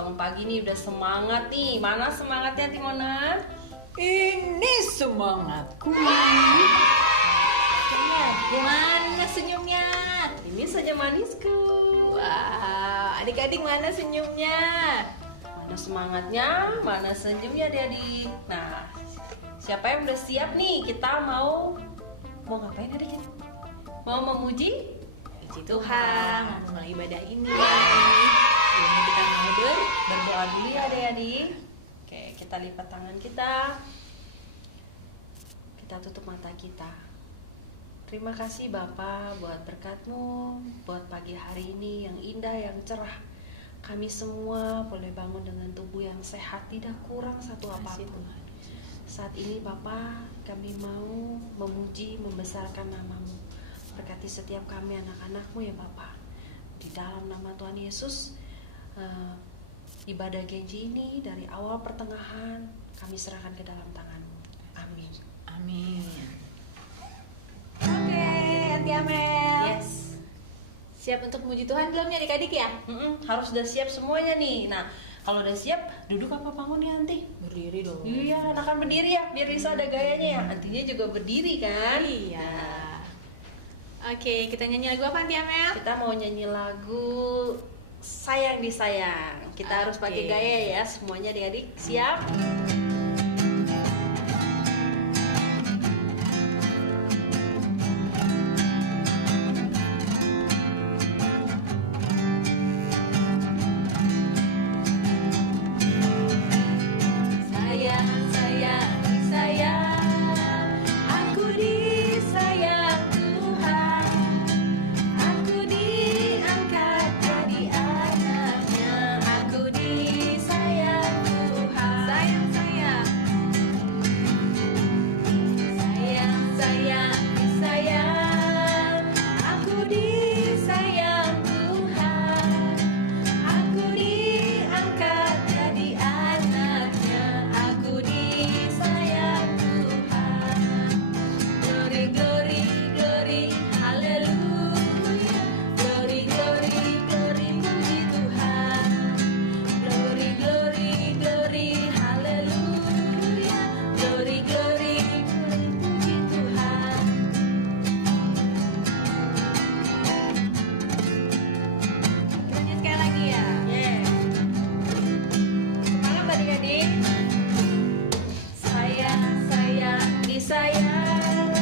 bangun pagi nih udah semangat nih. Mana semangatnya Timona? Ini semangatku. Mana senyumnya? Ini saja manisku. Wah, adik-adik mana senyumnya? Mana semangatnya? Mana senyumnya adik-adik? Nah, siapa yang udah siap nih? Kita mau ngapain adik-adik? Mau memuji? Puji Tuhan, mau mulai ibadah ini. Jadi kita mau Berdoa dulu ya adik-adik. Oke, kita lipat tangan kita. Kita tutup mata kita. Terima kasih Bapa buat berkat-Mu, buat pagi hari ini yang indah, yang cerah. Kami semua boleh bangun dengan tubuh yang sehat, tidak kurang satu apapun. Saat ini Bapa, kami mau memuji, membesarkan nama-Mu. Berkati setiap kami anak-anak-Mu ya Bapa. Di dalam nama Tuhan Yesus, ibadah genji ini dari awal pertengahan kami serahkan ke dalam tangan-Mu. Amin. Amin. Oke, Aunty Amel. Yes. Siap untuk memuji Tuhan belum ya adik-adik ya? Harus udah siap semuanya nih. Nah, kalau udah siap, duduk apa bangun nih Anti? Berdiri dong. Iya, anak-anak berdiri ya, biar bisa ada gayanya ya. Antinya juga berdiri kan? Iya. Nah, Oke, kita nyanyi lagu apa Aunty Amel? kita mau nyanyi lagu Sayang Disayang. Kita harus pakai Oke. gaya ya, semuanya adik-adik. Siap? Sayang, sayang, disayang. Aku disayang Tuhan. Aku diangkat jadi anaknya. Aku disayang Tuhan. Sayang, sayang. Sayang, sayang, disayang. Aku disayang Tuhan. Aku diangkat jadi anaknya. Aku disayang Tuhan. Glory, glory, glory, haleluya. Glory, glory, glory, puji Tuhan. Glory, glory, glory, haleluya. Glory, glory, glory, puji Tuhan. Kita nyanyi sekali lagi ya. Yeah. Semangat adik-adik. Sayang, sayang, disayang.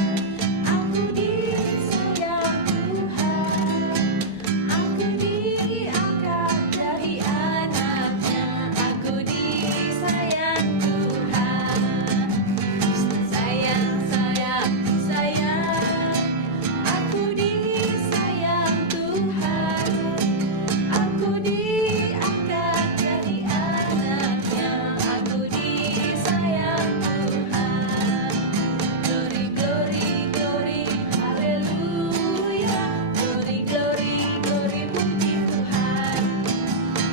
Aku disayang Tuhan. Aku diangkat jadi anaknya. Aku disayang Tuhan. Sayang, sayang, disayang. Aku disayang Tuhan. Aku diangkat jadi anaknya. Aku disayang Tuhan. Glory, glory, glory, haleluya. Glory, glory, glory, puji Tuhan.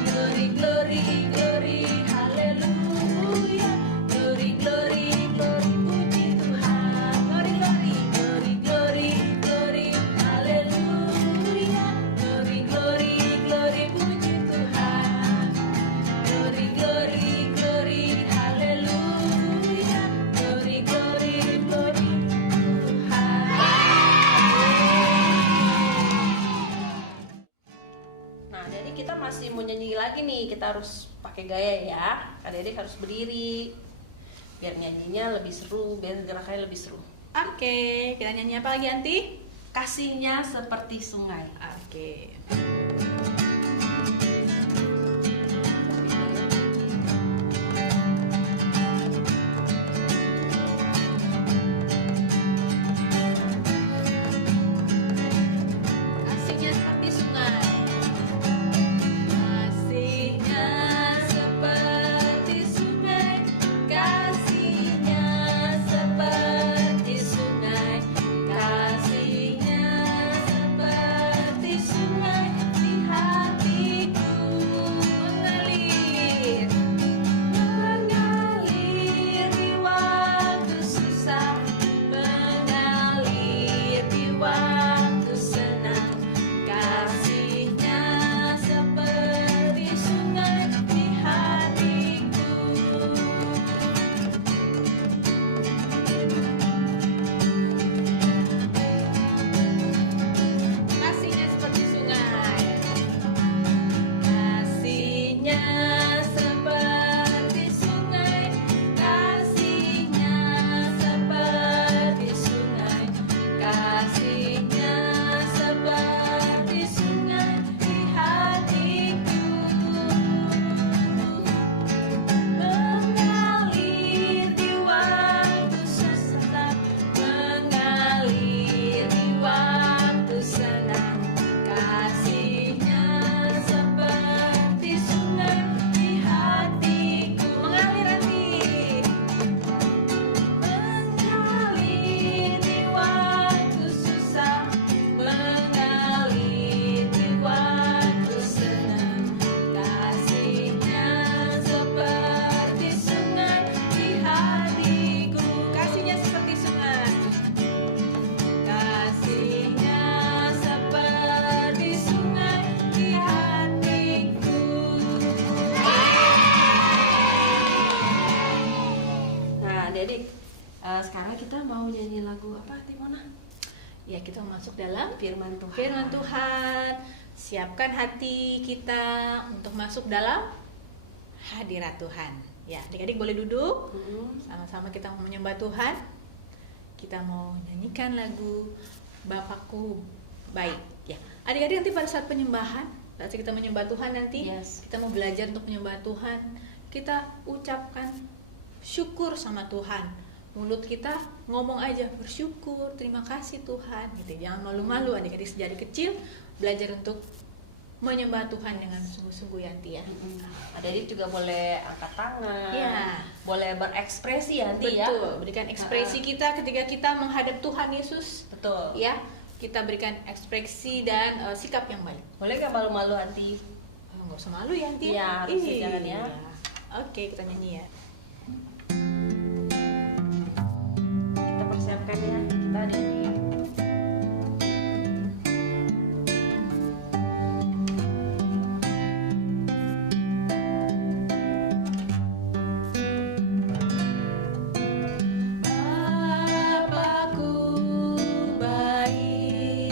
Glory, glory, glory, haleluya. Glory, glory, glory, puji Tuhan. Glory, glory, glory, glory, glory, haleluya. Glory, glory, glory, puji Tuhan. Glory, glory, glory, haleluya. Glory, glory, glory, Tuhan. Nah, jadi kita masih mau nyanyi lagi nih. Kita harus pakai gaya ya. Adik-adik harus berdiri. Biar nyanyinya lebih seru, biar gerakannya lebih seru. Oke, kita nyanyi apa lagi Anti? Kasihnya seperti sungai. Oke. Kasihnya seperti sungai. Kasihnya seperti sungai. Kasihnya seperti sungai. Kasihnya seperti sungai nyanyi lagu apa, Timona? Ya, kita masuk dalam Firman Tuhan. firman Tuhan. Siapkan hati kita untuk masuk dalam hadirat Tuhan. Ya, adik-adik boleh duduk. Sama-sama kita mau menyembah Tuhan. Kita mau nyanyikan lagu Bapakku Baik. Ya, adik-adik nanti pada saat penyembahan, saat kita menyembah Tuhan nanti, Yes. kita mau belajar untuk menyembah Tuhan. Kita ucapkan syukur sama Tuhan. Mulut kita ngomong aja bersyukur, terima kasih Tuhan. Gitu. Jangan malu-malu, adik-adik sejak kecil belajar untuk menyembah Tuhan dengan sungguh-sungguh ya, Tia. Adik-adik juga boleh angkat tangan, Ya. boleh berekspresi ya, Ti, ya. Betul, berikan ekspresi kita ketika kita menghadap Tuhan Yesus. Betul. Ya, kita berikan ekspresi dan sikap yang baik. Boleh gak malu-malu, Anti? Nggak usah malu ya, Tia. Iya, harusnya jangan ya. Oke, kita nyanyi ya. Kita persiapkan ya, kita nyanyi. Bapakku baik,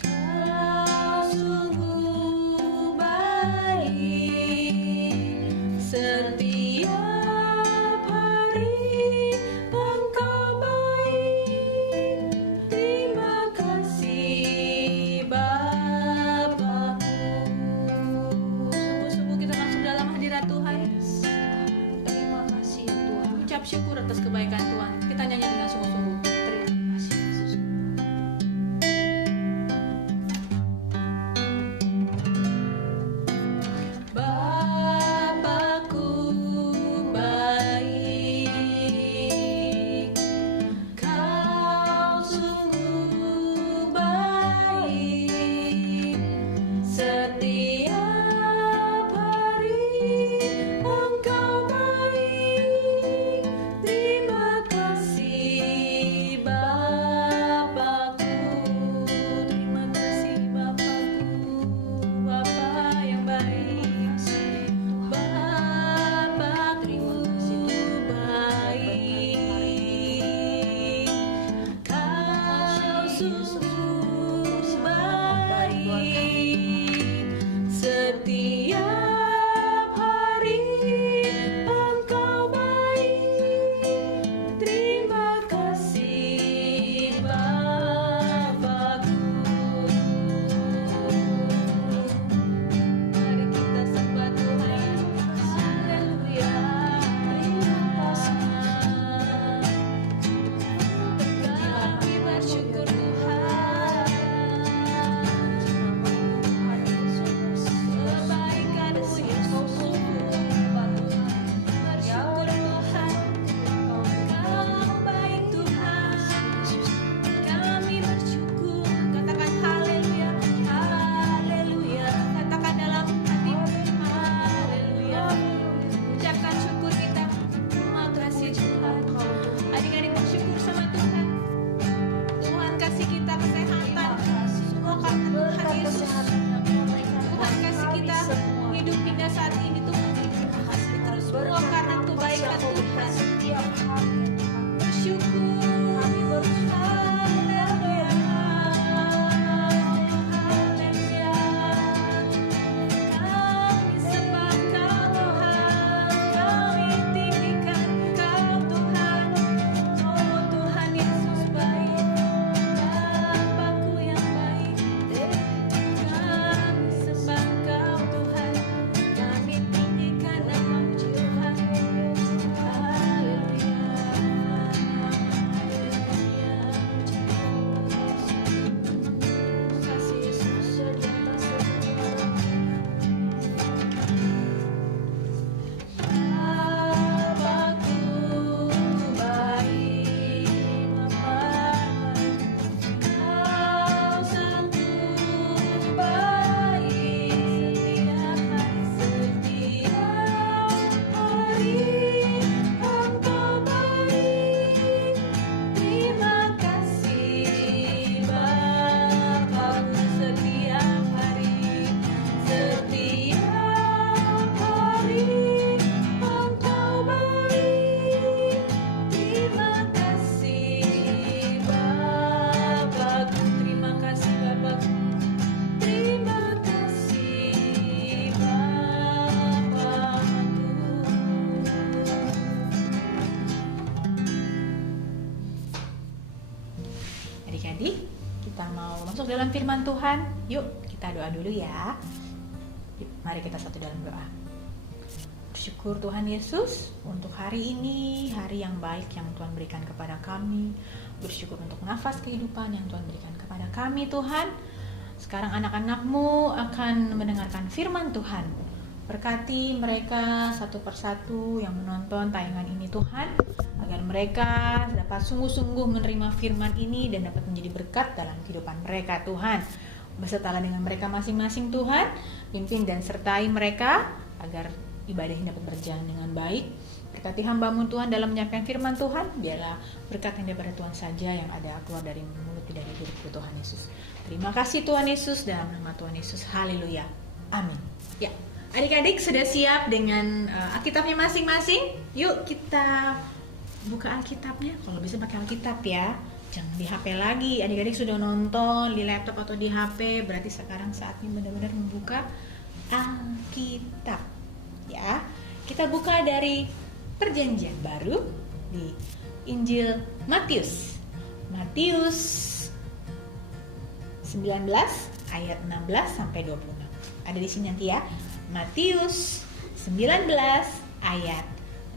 Kau sungguh baik, setiap hari Engkau baik. Terima kasih Bapakku. Sungguh-sungguh kita masuk dalam hadirat Tuhan. Terima kasih ya Tuhan. Ucap syukur atas kebaikan Tuhan. Kita nyanyi dengan sungguh-sungguh. Terima kasih Yesus. Bapakku baik, Kau sungguh baik, setiap hari Engkau baik. Terima kasih adik-adik, kita mau masuk dalam firman Tuhan. Yuk kita doa dulu ya. Yuk, mari kita satu dalam doa. Bersyukur Tuhan Yesus untuk hari ini, hari yang baik yang Tuhan berikan kepada kami. Bersyukur untuk nafas kehidupan yang Tuhan berikan kepada kami Tuhan. Sekarang anak-anak-Mu akan mendengarkan firman Tuhan. Berkati mereka satu persatu yang menonton tayangan ini Tuhan, agar mereka dapat sungguh-sungguh menerima firman ini dan dapat menjadi berkat dalam kehidupan mereka Tuhan. Besertalah dengan mereka masing-masing Tuhan, pimpin dan sertai mereka agar ibadah ini dapat berjalan dengan baik. Berkati hamba-Mu Tuhan dalam menyampaikan firman Tuhan, biarlah berkat yang daripada Tuhan saja yang ada keluar dari mulut dari diriku Tuhan Yesus. Terima kasih Tuhan Yesus, dalam nama Tuhan Yesus, haleluya, amin. Ya, adik-adik sudah siap dengan Alkitabnya masing-masing? Yuk kita buka Alkitabnya, kalau bisa pakai Alkitab ya, jangan di HP lagi. Adik-adik sudah nonton di laptop atau di HP, berarti sekarang saatnya benar-benar membuka Alkitab. Ya, kita buka dari Perjanjian Baru di Injil Matius 19 ayat 16 sampai 26. Ada di sini nanti ya. Matius 19 ayat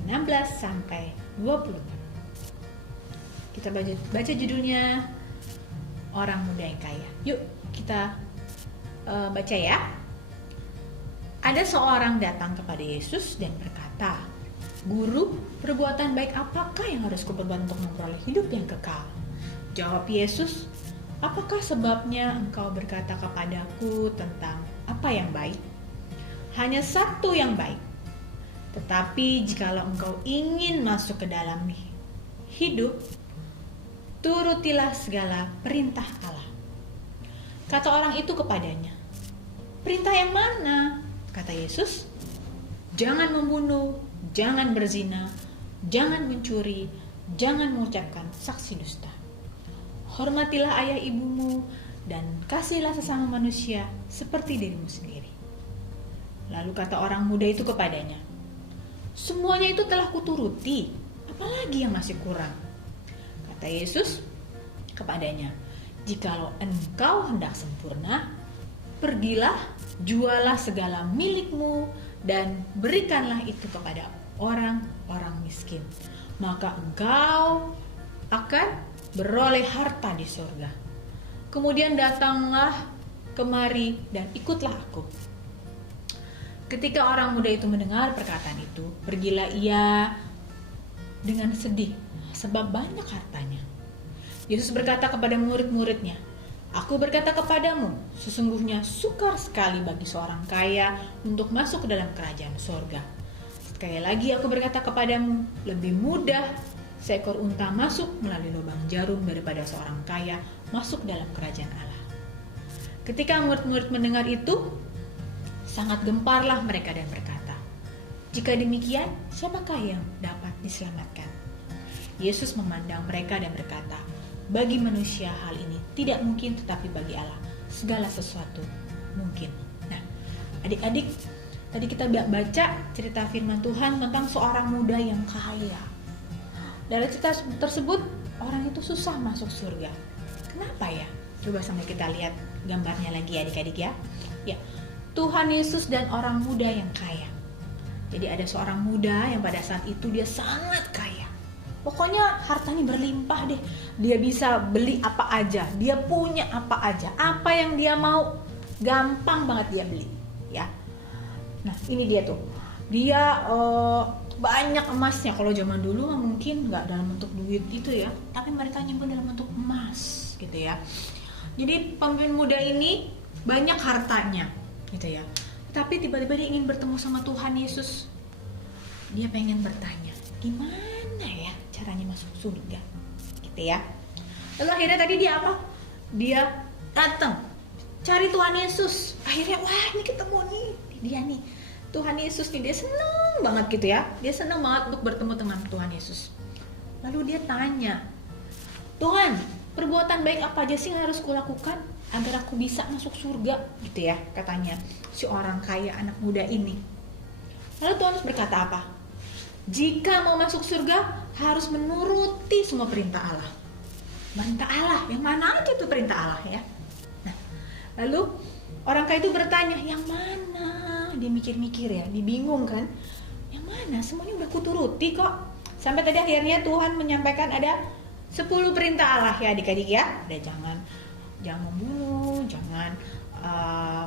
16 sampai 26. Kita baca judulnya Orang Muda yang Kaya. Yuk kita baca ya. Ada seorang datang kepada Yesus dan berkata, "Guru, perbuatan baik apakah yang harus kuperbuat untuk memperoleh hidup yang kekal?" Jawab Yesus, "Apakah sebabnya engkau berkata kepadaku tentang apa yang baik? Hanya satu yang baik. Tetapi jikalau engkau ingin masuk ke dalam hidup, turutilah segala perintah Allah." Kata orang itu kepadanya, "Perintah yang mana?" Kata Yesus, "Jangan membunuh, jangan berzina, jangan mencuri, jangan mengucapkan saksi dusta. Hormatilah ayah ibumu dan kasihlah sesama manusia seperti dirimu sendiri." Lalu kata orang muda itu kepadanya, "Semuanya itu telah kuturuti, apalagi yang masih kurang?" Kata Yesus kepadanya, "Jikalau engkau hendak sempurna, pergilah, jualah segala milikmu dan berikanlah itu kepada orang-orang miskin. Maka engkau akan beroleh harta di surga. Kemudian datanglah kemari dan ikutlah aku." Ketika orang muda itu mendengar perkataan itu, pergilah ia dengan sedih sebab banyak hartanya. Yesus berkata kepada murid-muridnya, "Aku berkata kepadamu, sesungguhnya sukar sekali bagi seorang kaya untuk masuk ke dalam kerajaan surga. Sekali lagi aku berkata kepadamu, lebih mudah seekor unta masuk melalui lubang jarum daripada seorang kaya masuk dalam kerajaan Allah." Ketika murid-murid mendengar itu, sangat gemparlah mereka dan berkata, "Jika demikian, siapakah yang dapat diselamatkan?" Yesus memandang mereka dan berkata, "Bagi manusia hal ini tidak mungkin, tetapi bagi Allah segala sesuatu mungkin." Nah, adik-adik, tadi kita baca cerita firman Tuhan tentang seorang muda yang kaya. Dalam cerita tersebut, orang itu susah masuk surga. Kenapa ya? Coba sampai kita lihat gambarnya lagi adik-adik ya. Ya, Tuhan Yesus dan orang muda yang kaya. Jadi ada seorang muda yang pada saat itu dia sangat kaya. Pokoknya hartanya berlimpah deh. Dia bisa beli apa aja, dia punya apa aja. Apa yang dia mau, gampang banget dia beli, ya. Nah, ini dia tuh. Dia banyak emasnya. Kalau zaman dulu mungkin nggak dalam bentuk duit itu ya, tapi mereka nyimpen dalam bentuk emas, gitu ya. Jadi pemimpin muda ini banyak hartanya, gitu ya. Tapi tiba-tiba dia ingin bertemu sama Tuhan Yesus. Dia pengen bertanya, gimana ya caranya masuk surga, gitu ya. Lalu akhirnya tadi dia apa? Dia datang cari Tuhan Yesus. Akhirnya wah, ini ketemu nih, dia nih Tuhan Yesus nih. Dia senang banget gitu ya. Dia senang banget untuk bertemu dengan Tuhan Yesus. Lalu dia tanya, "Tuhan, perbuatan baik apa aja sih yang harus kulakukan agar aku bisa masuk surga?" gitu ya, katanya si orang kaya anak muda ini. Lalu Tuhan Yesus berkata apa? "Jika mau masuk surga, harus menuruti semua perintah Allah." Perintah Allah, yang mana aja tuh perintah Allah ya. Nah, lalu orang kaya itu bertanya, yang mana? Dia mikir-mikir ya, dia bingung kan. Yang mana? Semuanya udah kuturuti kok. Sampai tadi akhirnya Tuhan menyampaikan ada 10 perintah Allah ya adik-adik ya. Ada jangan membunuh, jangan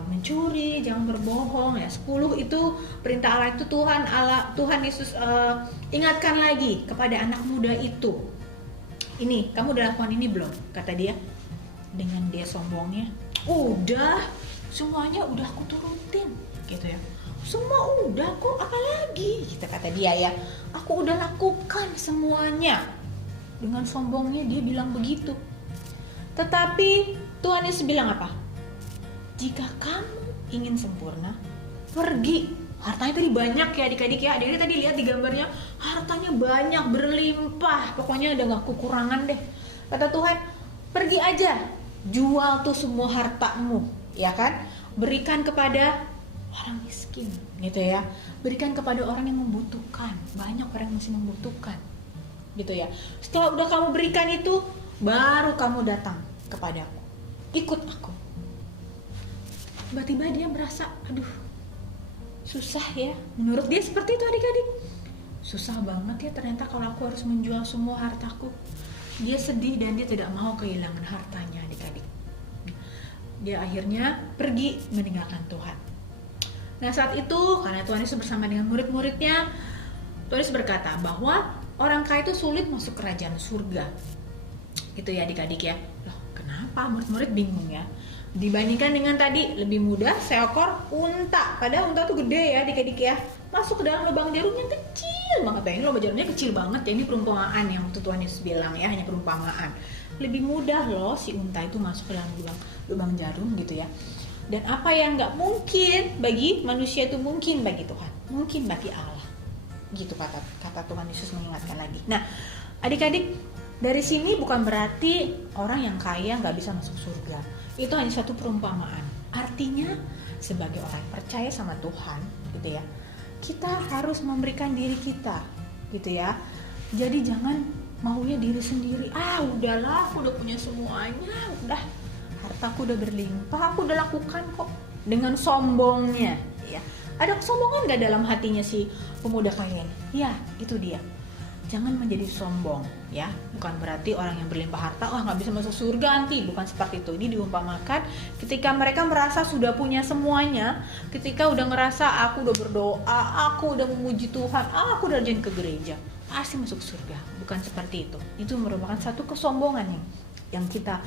mencuri, jangan berbohong ya. 10 itu perintah Allah itu Tuhan Yesus ingatkan lagi kepada anak muda itu. Ini, kamu udah lakukan ini belum? Kata dia. Dengan dia sombongnya, udah, semuanya udah aku turutin gitu ya. Semua udah kok, apalagi? Gitu kata dia ya. Aku udah lakukan semuanya. Dengan sombongnya dia bilang begitu. Tetapi Tuhan Yesus bilang apa? Jika kamu ingin sempurna, pergi. Hartanya tadi banyak ya adik-adik ya. Adik-adik tadi lihat di gambarnya, hartanya banyak, berlimpah. Pokoknya udah gak kekurangan deh. Kata Tuhan, pergi aja, jual tuh semua hartamu, ya kan? Berikan kepada orang miskin, gitu ya. Berikan kepada orang yang membutuhkan. Banyak orang yang masih membutuhkan, gitu ya. Setelah udah kamu berikan itu, baru kamu datang kepadaku, ikut aku. Tiba-tiba dia merasa, aduh, susah ya. Menurut dia seperti itu adik-adik. Susah banget ya ternyata kalau aku harus menjual semua hartaku. Dia sedih dan dia tidak mau kehilangan hartanya adik-adik. Dia akhirnya pergi meninggalkan Tuhan. Nah saat itu karena Tuhan Yesus bersama dengan murid-muridnya, Tuhan Yesus berkata bahwa orang kaya itu sulit masuk kerajaan surga. Gitu ya adik-adik ya. Loh kenapa? Murid-murid bingung ya. Dibandingkan dengan tadi lebih mudah seekor unta. Padahal unta tuh gede ya adik-adik ya. Masuk ke dalam lubang jarum yang kecil banget. Ini lubang jarumnya kecil banget ya. Ini perumpamaan yang waktu Tuhan Yesus bilang ya, hanya perumpamaan. Lebih mudah loh si unta itu masuk ke dalam lubang jarum gitu ya. Dan apa yang nggak mungkin bagi manusia itu mungkin bagi Tuhan, mungkin bagi Allah. Gitu kata Tuhan Yesus mengingatkan lagi. Nah adik-adik, dari sini bukan berarti orang yang kaya nggak bisa masuk surga. Itu hanya satu perumpamaan. Artinya sebagai orang yang percaya sama Tuhan, gitu ya, kita harus memberikan diri kita, gitu ya. Jadi jangan maunya diri sendiri. Udahlah, aku udah punya semuanya, udah hartaku udah berlimpah, aku udah lakukan kok. Dengan sombongnya, ya. Ada kesombongan nggak dalam hatinya si pemuda kaya ini? Ya, itu dia. Jangan menjadi sombong ya. Bukan berarti orang yang berlimpah harta nggak bisa masuk surga nanti. Bukan seperti itu. Ini diumpamakan ketika mereka merasa sudah punya semuanya. Ketika udah ngerasa aku udah berdoa, aku udah memuji Tuhan, aku udah rajin ke gereja, pasti masuk surga. Bukan seperti itu. Itu merupakan satu kesombongan yang kita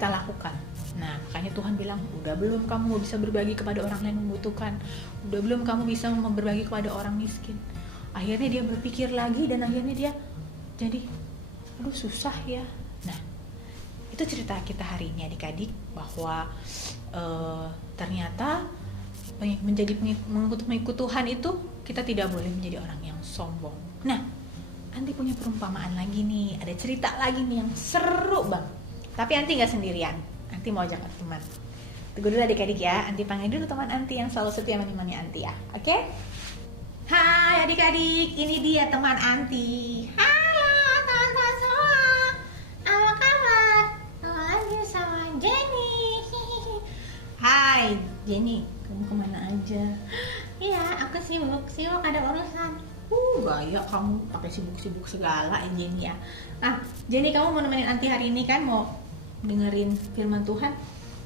lakukan. Nah makanya Tuhan bilang, udah belum kamu bisa berbagi kepada orang lain membutuhkan? Udah belum kamu bisa berbagi kepada orang miskin? Akhirnya dia berpikir lagi dan akhirnya dia jadi, aduh susah ya. Nah itu cerita kita hari ini adik-adik, bahwa ternyata menjadi mengikut Tuhan itu kita tidak boleh menjadi orang yang sombong. Nah Anti punya perumpamaan lagi nih, ada cerita lagi nih yang seru bang. Tapi Anti gak sendirian, Anti mau ajak teman. Tunggu dulu adik-adik ya, Anti panggil dulu teman Anti yang selalu setia menemani Anti ya, oke? Hai adik-adik, ini dia teman Anti. Halo teman-teman semua, apa kabar? Lagi sama Jenny. Hai Jenny, kamu kemana aja? Iya, aku sibuk ada urusan. Gaya kamu pakai sibuk-sibuk segala ya Jenny ya. Nah Jenny, kamu mau nemenin Anti hari ini kan, mau dengerin firman Tuhan?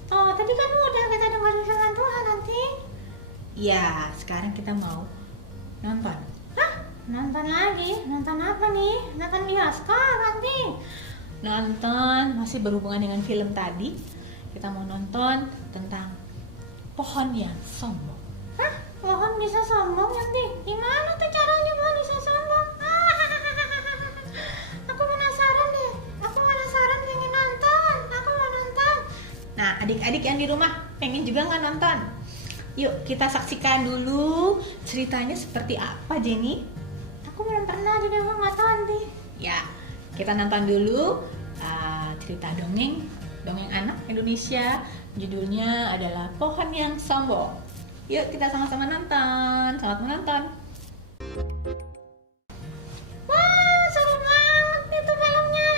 Oh, tadi kan udah kita dengerin firman Tuhan nanti. Ya, sekarang kita mau nonton. Hah? Nonton lagi? Nonton apa nih? Nonton bioskop nanti? Nonton, masih berhubungan dengan film tadi. Kita mau nonton tentang pohon yang sombong. Hah? Pohon bisa sombong nanti? Gimana tuh caranya pohon bisa sombong? Aku penasaran deh. Aku penasaran, pengen nonton. Aku mau nonton. Nah, adik-adik yang di rumah pengen juga nggak nonton? Yuk kita saksikan dulu ceritanya seperti apa Jenny. Aku belum pernah, jadi aku nggak tahu nanti. Ya, kita nonton dulu cerita dongeng anak Indonesia. Judulnya adalah Pohon yang Sombong. Yuk kita sama-sama nonton. Selamat menonton. Wah, seru banget itu filmnya.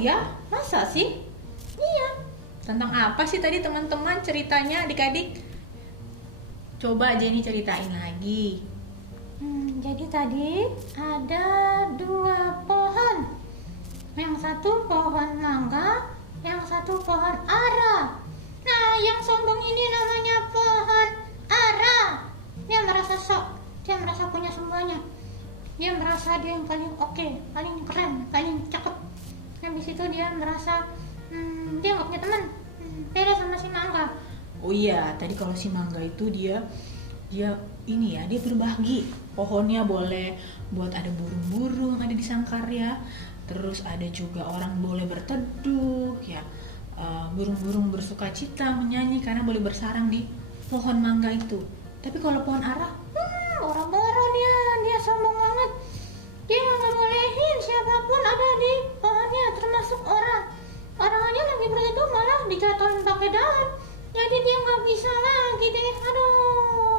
ya? Masa sih? Iya. Tentang apa sih tadi teman-teman ceritanya adik-adik? Coba Jenny ceritain lagi. Jadi tadi ada 2 pohon. Yang satu pohon mangga, yang satu pohon ara. Nah, yang sombong ini namanya pohon ara. Dia merasa sok, dia merasa punya semuanya. Dia merasa dia yang paling oke, paling keren, paling cakep. Habis itu dia merasa dia nggak punya teman. Beda sama si mangga. Oh iya, tadi kalau si mangga itu dia ini ya, dia berbagi. Pohonnya boleh buat ada burung-burung ada di sangkarnya. Terus ada juga orang boleh berteduh ya. Burung-burung bersuka cita menyanyi karena boleh bersarang di pohon mangga itu. Tapi kalau pohon ara, Boro-boro dia sombong banget. Dia nggak bolehin siapapun ada di pohonnya, termasuk orang. Orang aja lagi berteduh malah dijatuhin pakai daun. Jadi dia nggak bisa lagi deh. Aduh,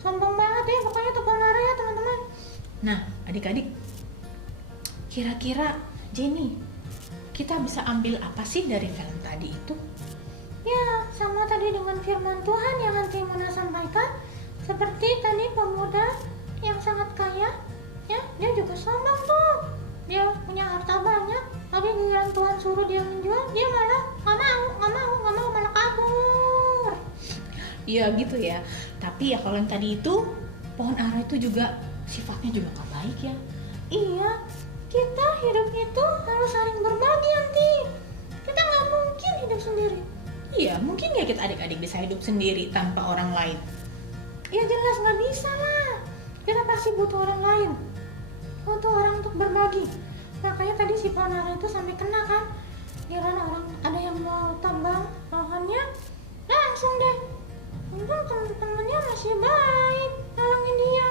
sombong banget ya pokoknya tuh pohon ara ya teman-teman. nah adik-adik, kira-kira Jenny, kita bisa ambil apa sih dari film tadi itu? Ya, sama tadi dengan firman Tuhan yang nanti Mona sampaikan. Seperti tadi pemuda yang sangat kaya, ya, dia juga sombong tuh. Dia punya harta banyak, tapi giliran Tuhan suruh dia menjual, dia malah nggak mau, malah kabur. Iya gitu ya. Tapi ya kalau yang tadi itu, pohon ara itu juga sifatnya juga nggak baik ya. Iya, kita hidup itu harus saling berbagi nanti. Kita nggak mungkin hidup sendiri. Iya, mungkin ya kita adik-adik bisa hidup sendiri tanpa orang lain. Ya jelas nggak bisa lah. Kita pasti butuh orang lain, butuh orang untuk berbagi. Makanya tadi si pohon ara itu sampai kena kan. Giliran orang ada yang mau tambang pohonnya, langsung deh. Untung temen-temennya masih baik, nolongin dia.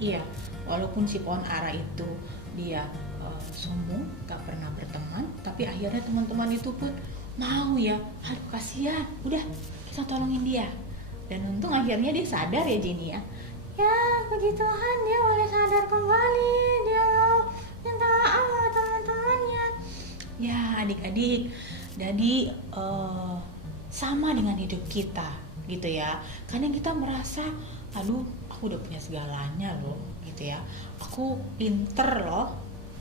Iya, walaupun si pohon ara itu dia sombong, gak pernah berteman, tapi akhirnya teman-teman itu pun mau ya, aduh kasihan, udah kita tolongin dia. Dan untung akhirnya dia sadar ya Jenny ya. Ya puji Tuhan dia boleh sadar kembali. Dia mau minta maaf sama teman-temannya. Ya adik-adik, jadi sama dengan hidup kita gitu ya. Kadang kita merasa, aduh aku udah punya segalanya loh gitu ya. Aku pinter loh,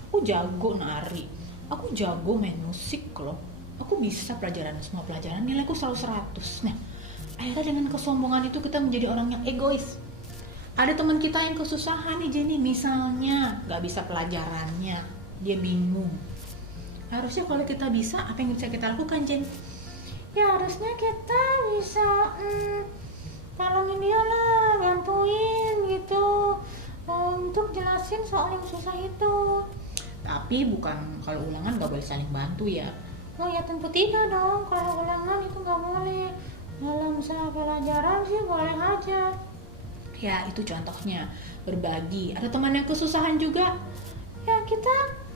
aku jago nari, aku jago main musik loh, aku bisa semua pelajaran, nilaiku selalu 100. Nah akhirnya dengan kesombongan itu kita menjadi orang yang egois. Ada teman kita yang kesusahan nih Jenny, misalnya gak bisa pelajarannya, dia bingung. Harusnya kalau kita bisa, apa yang bisa kita lakukan Jen? Ya harusnya kita bisa tolongin dia lah, bantuin gitu, untuk jelasin soal yang susah itu. Tapi bukan kalau ulangan gak boleh saling bantu ya. Oh ya tentu tidak dong, kalau ulangan itu nggak boleh. Dalam usaha pelajaran sih boleh aja. Ya itu contohnya, berbagi. Ada teman yang kesusahan juga. Ya kita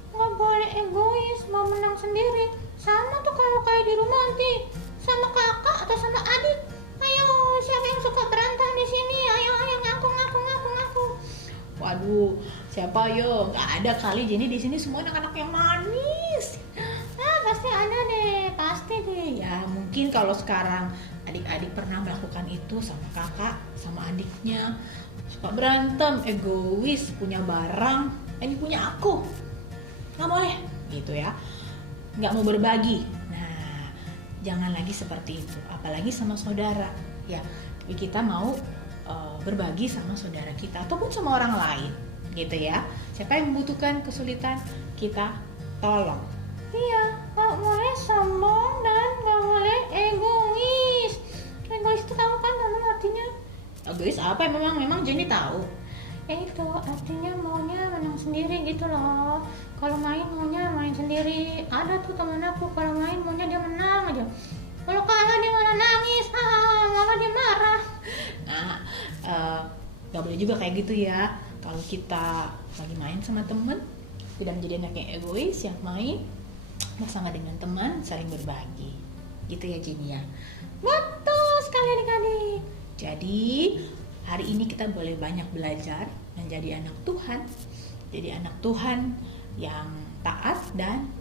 nggak boleh egois, mau menang sendiri. Sama tuh kalau kayak di rumah nanti sama kakak atau sama adik. Ayo siapa yang suka berantem di sini? Ayo ngaku. Waduh, siapa yo? Gak ada kali Jenny di sini semua anak-anak yang manis. Pasti ada deh, pasti deh. Ya mungkin kalau sekarang adik-adik pernah melakukan itu sama kakak, sama adiknya, suka berantem, egois, punya barang, ini punya aku, nggak boleh, gitu ya, nggak mau berbagi. Nah, jangan lagi seperti itu, apalagi sama saudara, ya. Tapi kita mau berbagi sama saudara kita ataupun sama orang lain, gitu ya. Siapa yang membutuhkan kesulitan, kita tolong. Iya, nggak boleh sombong dan nggak boleh egois. Egois itu tahu kan teman artinya? Egois apa? Memang Jenny tahu. Ya itu artinya maunya menang sendiri gitu loh. Kalau main maunya main sendiri. Ada tuh teman aku kalau main maunya dia menang aja. Kalau kalah dia malah nangis, malah dia marah. Nah, nggak boleh juga kayak gitu ya. Kalau kita lagi main sama temen, tidak menjadi anak yang egois, yang main bersama dengan teman, saling berbagi, gitu ya Jenny ya. Betul sekali adik-adik. Jadi hari ini kita boleh banyak belajar menjadi anak Tuhan, jadi anak Tuhan yang taat dan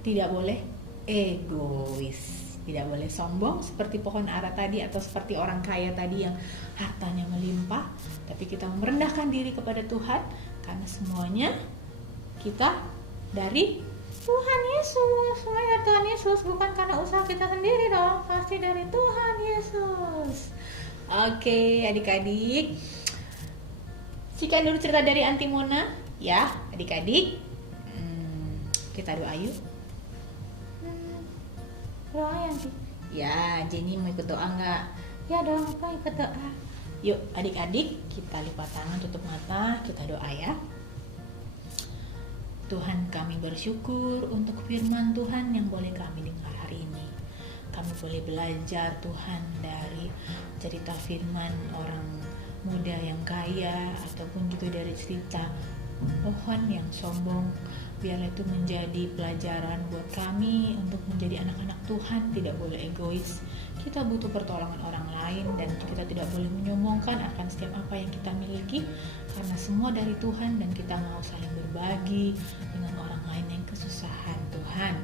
tidak boleh egois, tidak boleh sombong seperti pohon ara tadi atau seperti orang kaya tadi yang hartanya melimpah, tapi kita merendahkan diri kepada Tuhan karena semuanya kita dari Tuhan Yesus. Semuanya Tuhan Yesus, bukan karena usaha kita sendiri dong, pasti dari Tuhan Yesus. Oke, adik-adik, sekian dulu cerita dari Antimona ya adik-adik. Kita doa yuk. Doa ya Anti. Ya, Jenny mau ikut doa nggak? Ya dong, aku ikut doa. Yuk adik-adik, kita lipat tangan, tutup mata, kita doa ya. Tuhan, kami bersyukur untuk firman Tuhan yang boleh kami dengar hari ini. Kami boleh belajar Tuhan dari cerita firman orang muda yang kaya, ataupun juga dari cerita pohon yang sombong. Biarlah itu menjadi pelajaran buat kami untuk menjadi anak-anak Tuhan, tidak boleh egois. Kita butuh pertolongan orang lain dan kita tidak boleh menyombongkan akan setiap apa yang kita miliki, karena semua dari Tuhan dan kita mau saling berbagi dengan orang lain yang kesusahan. Tuhan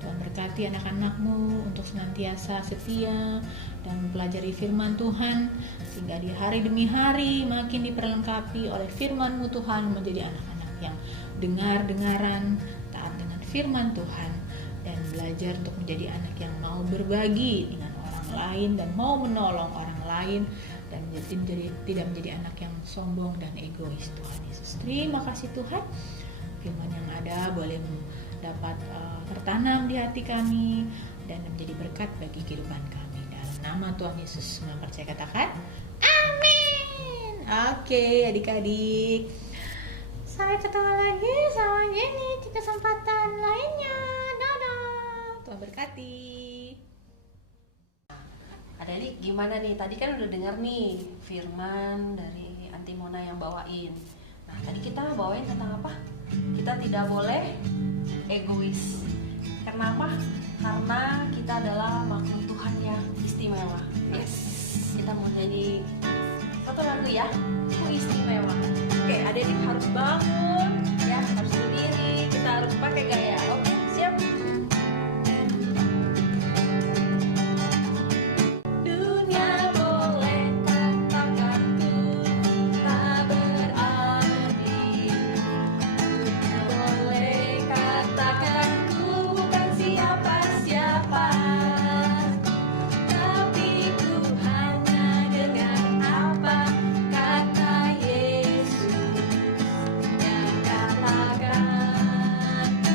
berkati anak-anak-Mu untuk senantiasa setia dan mempelajari firman Tuhan, sehingga di hari demi hari makin diperlengkapi oleh firman-Mu Tuhan, menjadi anak-anak yang dengar-dengaran, taat dengan firman Tuhan, dan belajar untuk menjadi anak yang mau berbagi dengan orang lain dan mau menolong orang lain, dan tidak menjadi anak yang sombong dan egois. Tuhan Yesus, terima kasih Tuhan, firman yang ada boleh dapat tertanam di hati kami dan menjadi berkat bagi kehidupan kami. Dalam nama Tuhan Yesus kami percaya, katakan amin. Oke adik-adik, Sampai ketemu lagi sama Jenny di kesempatan lainnya. Dadah. Tuhan berkati. Adik-adik gimana nih? Tadi kan udah dengar nih firman dari Antimona yang bawain. Nah, tadi kita bawain tentang apa? Kita tidak boleh egois. Karena apa? Karena kita adalah makhluk Tuhan yang istimewa. Yes. Kita mau nyanyi satu lagu ya. Ku istimewa. Oke, adik-adik harus bangun, ya, harus berdiri. Kita harus pakai gaya. Oke, siap? Dunia boleh katakan ku tak berarti. Dunia boleh katakan ku bukan siapa-siapa. Tapi ku hanya dengar apa kata Yesus yang katakan ku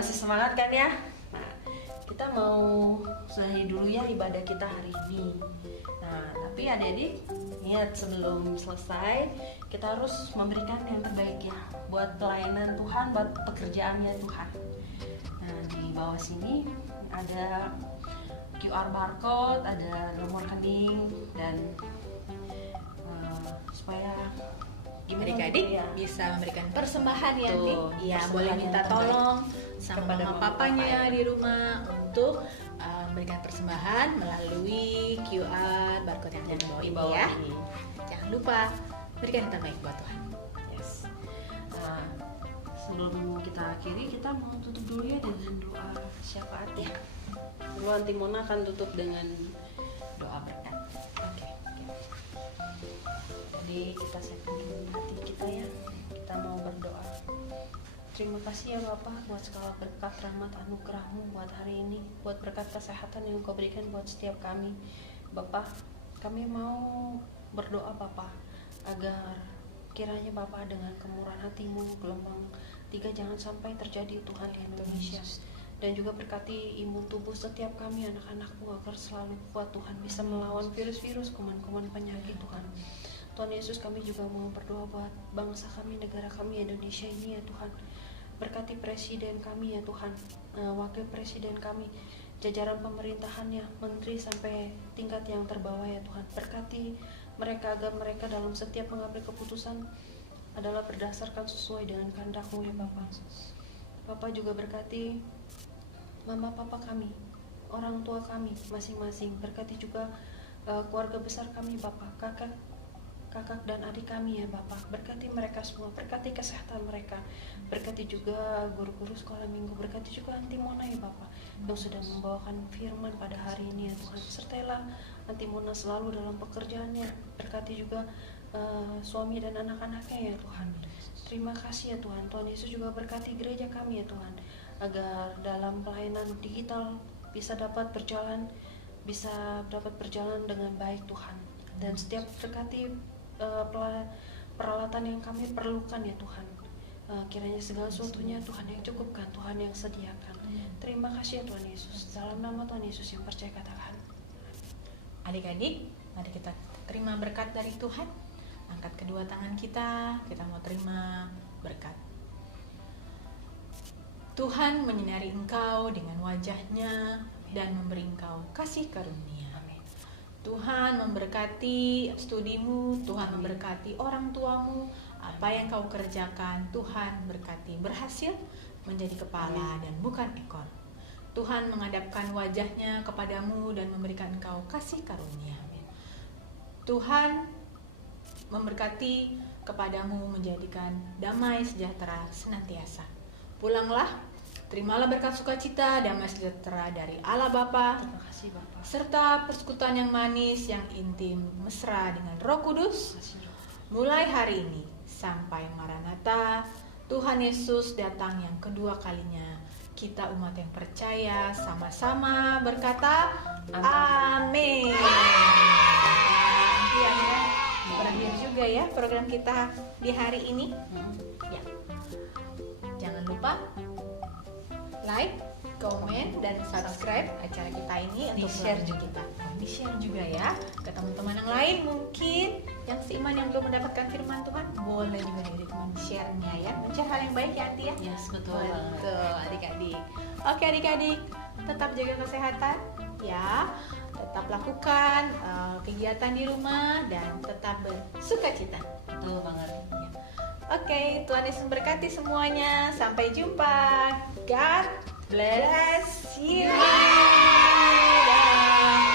masih semangat kan ya? Nah, kita mau sudahi dulu ya ibadah kita hari ini. Nah, tapi adik-adik ingat sebelum selesai kita harus memberikan yang terbaik ya buat pelayanan Tuhan, buat pekerjaannya Tuhan. Nah, di bawah sini ada QR barcode, ada nomor rekening dan supaya Adik-adik ya, bisa memberikan persembahan ya, Tuh, Dik. Ya, persembahan boleh yang minta terbaik tolong sama kepada mama mama papanya papa ya. di rumah untuk memberikan persembahan melalui QR barcode yang ada di bawah di ini bawah ya. ini. Jangan lupa berikan yang terbaik buat Tuhan. Yes. Nah, sebelum kita akhiri, kita mau tutup dulu ya dengan doa syafaat ya. Dulu Aunty Mona akan tutup dengan doa berkat. Oke. Jadi kita siapkan dulu hati kita ya. Kita mau berdoa. Terima kasih ya Bapak buat segala berkat, rahmat, anugerah-Mu buat hari ini, buat berkat kesehatan yang Kau berikan buat setiap kami. Bapak, kami mau berdoa Bapak agar kiranya Bapak dengan kemurahan hati-Mu gelombang 3 jangan sampai terjadi Tuhan di Indonesia. Dan juga berkati imun tubuh setiap kami anak-anak-Mu agar selalu kuat Tuhan, bisa melawan virus-virus, kuman-kuman penyakit Tuhan. Tuhan Yesus, kami juga mau berdoa buat bangsa kami, negara kami Indonesia ini ya Tuhan. Berkati presiden kami ya Tuhan, wakil presiden kami, jajaran pemerintahannya, menteri sampai tingkat yang terbawah ya Tuhan. Berkati mereka agar mereka dalam setiap mengambil keputusan adalah berdasarkan sesuai dengan kehendak-Mu ya Bapak. Bapak juga berkati mama papa kami, orang tua kami masing-masing. Berkati juga keluarga besar kami Bapak, kakak dan adik kami ya Bapak. Berkati mereka semua, berkati kesehatan mereka, berkati juga guru-guru sekolah minggu, berkati juga Aunty Mona ya Bapak yang sudah membawakan firman pada hari ini ya Tuhan. Sertailah Aunty Mona selalu dalam pekerjaannya, berkati juga suami dan anak-anaknya ya Tuhan. Terima kasih ya Tuhan. Tuhan Yesus juga berkati gereja kami ya Tuhan, agar dalam pelayanan digital bisa dapat berjalan dengan baik Tuhan. Dan setiap berkati peralatan yang kami perlukan ya Tuhan, kiranya segala sesuatunya Tuhan yang cukupkan, Tuhan yang sediakan. Terima kasih ya Tuhan Yesus. Dalam nama Tuhan Yesus yang percaya katakan. Adik-adik, mari kita terima berkat dari Tuhan. Angkat kedua tangan kita mau terima berkat. Tuhan menyinari engkau dengan wajah-Nya dan memberi engkau kasih karunia. Tuhan memberkati studimu, Tuhan memberkati orang tuamu, apa yang kau kerjakan, Tuhan berkati berhasil menjadi kepala dan bukan ekor. Tuhan menghadapkan wajah-Nya kepadamu dan memberikan engkau kasih karunia. Tuhan memberkati kepadamu, menjadikan damai sejahtera senantiasa. Pulanglah, terimalah berkat sukacita, damai sejahtera dari Allah Bapa, Terima kasih Bapak. serta persekutuan yang manis, yang intim, mesra dengan Roh Kudus, Terima kasih Bapak. mulai hari ini sampai Maranatha, Tuhan Yesus datang yang kedua kalinya. Kita umat yang percaya sama-sama berkata amin. Ya, berakhir juga ya program kita di hari ini. Ya. Jangan lupa like, komen, dan subscribe acara kita ini untuk Di-share juga kita. Di-share juga ya ke teman-teman yang lain mungkin yang seiman yang belum mendapatkan firman Tuhan, boleh juga teman share-nya ya. Men-share hal yang baik ya Aunty ya. Yes, betul. Betul, adik-adik. Oke adik-adik, tetap jaga kesehatan ya. Tetap lakukan kegiatan di rumah dan tetap bersukacita. Betul banget. Oke, Tuhan Yesus berkati semuanya. Sampai jumpa. God bless you. Dah.